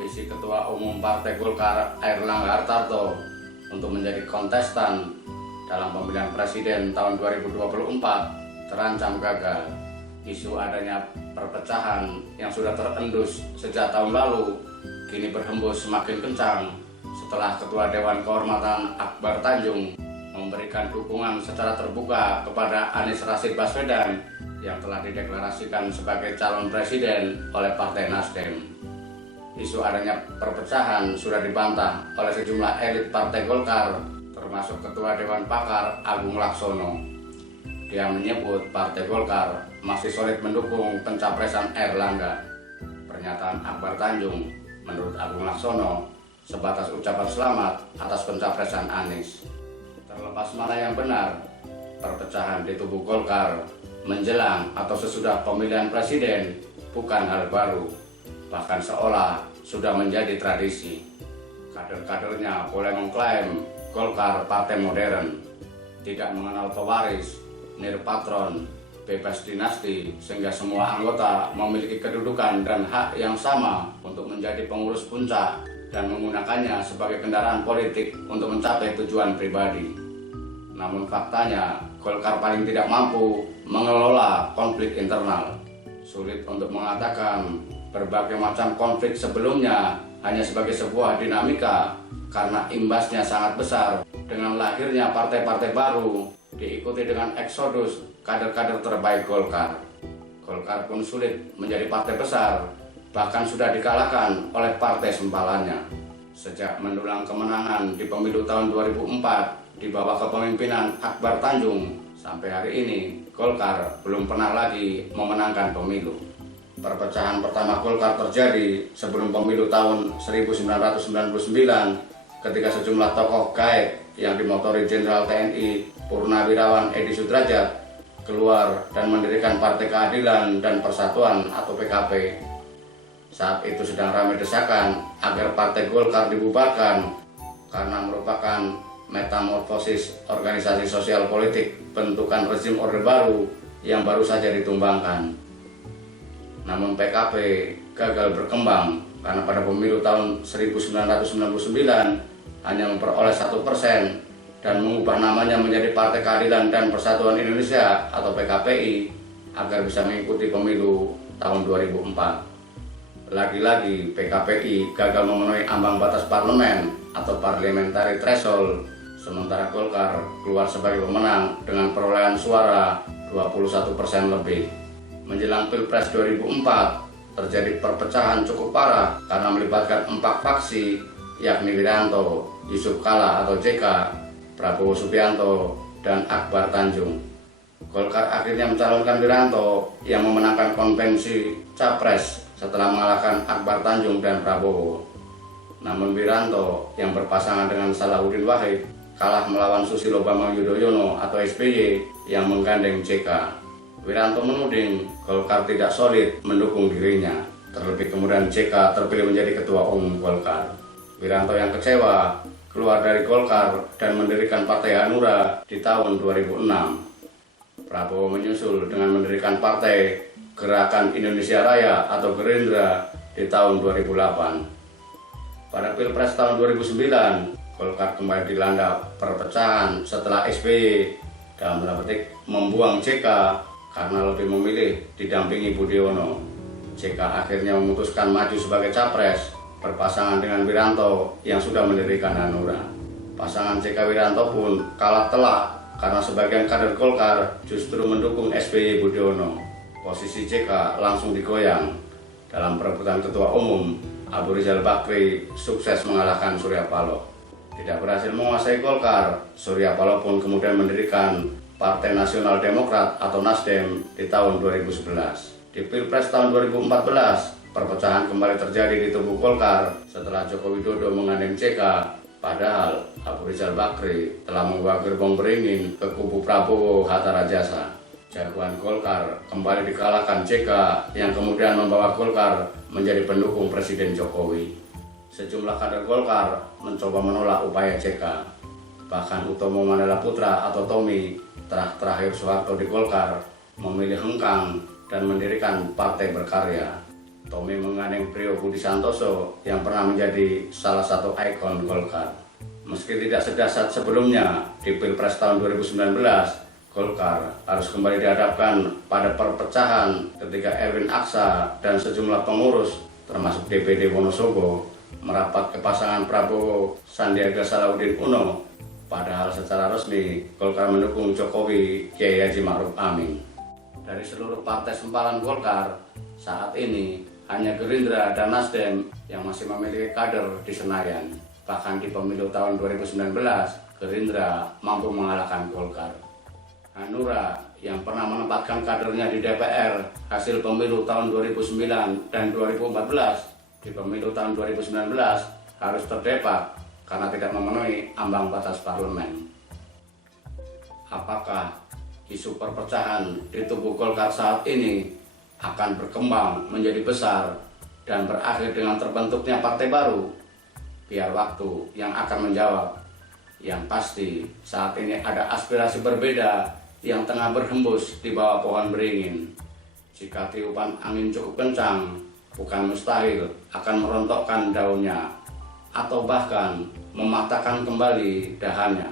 ambisi Ketua Umum Partai Golkar Airlangga Hartarto untuk menjadi kontestan dalam pemilihan presiden tahun 2024 terancam gagal. Isu adanya perpecahan yang sudah terendus sejak tahun lalu kini berhembus semakin kencang setelah Ketua Dewan Kehormatan Akbar Tanjung memberikan dukungan secara terbuka kepada Anies Rashid Baswedan yang telah dideklarasikan sebagai calon presiden oleh Partai Nasdem. Isu adanya perpecahan sudah dibantah oleh sejumlah elit Partai Golkar, termasuk Ketua Dewan Pakar Agung Laksono. Dia menyebut Partai Golkar masih solid mendukung pencapresan Airlangga. Pernyataan Akbar Tanjung menurut Agung Laksono sebatas ucapan selamat atas pencapresan Anies. Terlepas mana yang benar, perpecahan di tubuh Golkar menjelang atau sesudah pemilihan presiden bukan hal baru, bahkan seolah sudah menjadi tradisi. Kader-kadernya boleh mengklaim Golkar partai modern, tidak mengenal pewaris, nirpatron, bebas dinasti, sehingga semua anggota memiliki kedudukan dan hak yang sama untuk menjadi pengurus puncak dan menggunakannya sebagai kendaraan politik untuk mencapai tujuan pribadi. Namun faktanya, Golkar paling tidak mampu mengelola konflik internal. Sulit untuk mengatakan berbagai macam konflik sebelumnya hanya sebagai sebuah dinamika karena imbasnya sangat besar dengan lahirnya partai-partai baru diikuti dengan eksodus kader-kader terbaik Golkar. Golkar pun sulit menjadi partai besar, bahkan sudah dikalahkan oleh partai sempalannya. Sejak mendulang kemenangan di pemilu tahun 2004 di bawah kepemimpinan Akbar Tanjung, sampai hari ini Golkar belum pernah lagi memenangkan pemilu. Perpecahan pertama Golkar terjadi sebelum pemilu tahun 1999 ketika sejumlah tokoh gaib yang dimotori Jenderal TNI Purnawirawan Edi Sudrajat keluar dan mendirikan Partai Keadilan dan Persatuan atau PKP. Saat itu sedang ramai desakan agar Partai Golkar dibubarkan karena merupakan metamorfosis organisasi sosial politik bentukan rezim Orde Baru yang baru saja ditumbangkan. Namun PKP gagal berkembang karena pada pemilu tahun 1999 hanya memperoleh 1% dan mengubah namanya menjadi Partai Keadilan dan Persatuan Indonesia atau PKPI agar bisa mengikuti pemilu tahun 2004. Lagi-lagi PKPI gagal memenuhi ambang batas parlemen atau parliamentary threshold, sementara Golkar keluar sebagai pemenang dengan perolehan suara 21% lebih. Menjelang Pilpres 2004, terjadi perpecahan cukup parah karena melibatkan 4 faksi, yakni Wiranto, Yusuf Kala atau JK, Prabowo Subianto, dan Akbar Tanjung. Golkar akhirnya mencalonkan Wiranto yang memenangkan konvensi Capres setelah mengalahkan Akbar Tanjung dan Prabowo. Namun Wiranto yang berpasangan dengan Salahuddin Wahid kalah melawan Susilo Bambang Yudhoyono atau SBY yang menggandeng JK. Wiranto menuding Golkar tidak solid mendukung dirinya. Terlebih kemudian JK terpilih menjadi Ketua Umum Golkar. Wiranto yang kecewa keluar dari Golkar dan mendirikan Partai Hanura di tahun 2006. Prabowo menyusul dengan mendirikan Partai Gerakan Indonesia Raya atau Gerindra di tahun 2008. Pada Pilpres tahun 2009, Golkar kembali dilanda perpecahan setelah SBY dalam tanda petik membuang JK karena lebih memilih didampingi Budiono. JK akhirnya memutuskan maju sebagai capres berpasangan dengan Wiranto yang sudah mendirikan Hanura. Pasangan JK Wiranto pun kalah telak karena sebagian kader Golkar justru mendukung SBY Budiono. Posisi JK langsung digoyang. Dalam perebutan Ketua Umum, Abu Rizal Bakri sukses mengalahkan Surya Paloh. Tidak berhasil menguasai Golkar, Surya Paloh pun kemudian mendirikan Partai Nasional Demokrat atau Nasdem di tahun 2011. Di Pilpres tahun 2014, perpecahan kembali terjadi di tubuh Golkar setelah Joko Widodo menggandeng JK, padahal Abu Rizal Bakri telah membawa gerbong beringin ke kubu Prabowo Hatta Rajasa. Jagoan Golkar kembali dikalahkan JK yang kemudian membawa Golkar menjadi pendukung Presiden Jokowi. Sejumlah kader Golkar mencoba menolak upaya JK. Bahkan Utomo Mandala Putra atau Tommy terakhir Soeharto di Golkar memilih hengkang dan mendirikan Partai Berkarya. Tommy menggandeng Priyo Budi Santoso yang pernah menjadi salah satu ikon Golkar. Meski tidak sedahsyat sebelumnya di Pilpres tahun 2019, Golkar harus kembali dihadapkan pada perpecahan ketika Erwin Aksa dan sejumlah pengurus termasuk DPD Wonosobo merapat ke pasangan Prabowo Sandiaga Salahuddin Uno. Padahal secara resmi Golkar mendukung Jokowi Kiai Haji Ma'ruf Amin. Dari seluruh partai sempalan Golkar, saat ini hanya Gerindra dan Nasdem yang masih memiliki kader di Senayan. Bahkan di pemilu tahun 2019, Gerindra mampu mengalahkan Golkar. Hanura yang pernah menempatkan kadernya di DPR hasil pemilu tahun 2009 dan 2014 di pemilu tahun 2019 harus terdepak karena tidak memenuhi ambang batas parlemen. Apakah isu perpecahan di tubuh Golkar saat ini akan berkembang menjadi besar dan berakhir dengan terbentuknya partai baru? Biar waktu yang akan menjawab. Yang pasti saat ini ada aspirasi berbeda yang tengah berhembus di bawah pohon beringin. Jika tiupan angin cukup kencang, bukan mustahil akan merontokkan daunnya atau bahkan mematahkan kembali dahannya.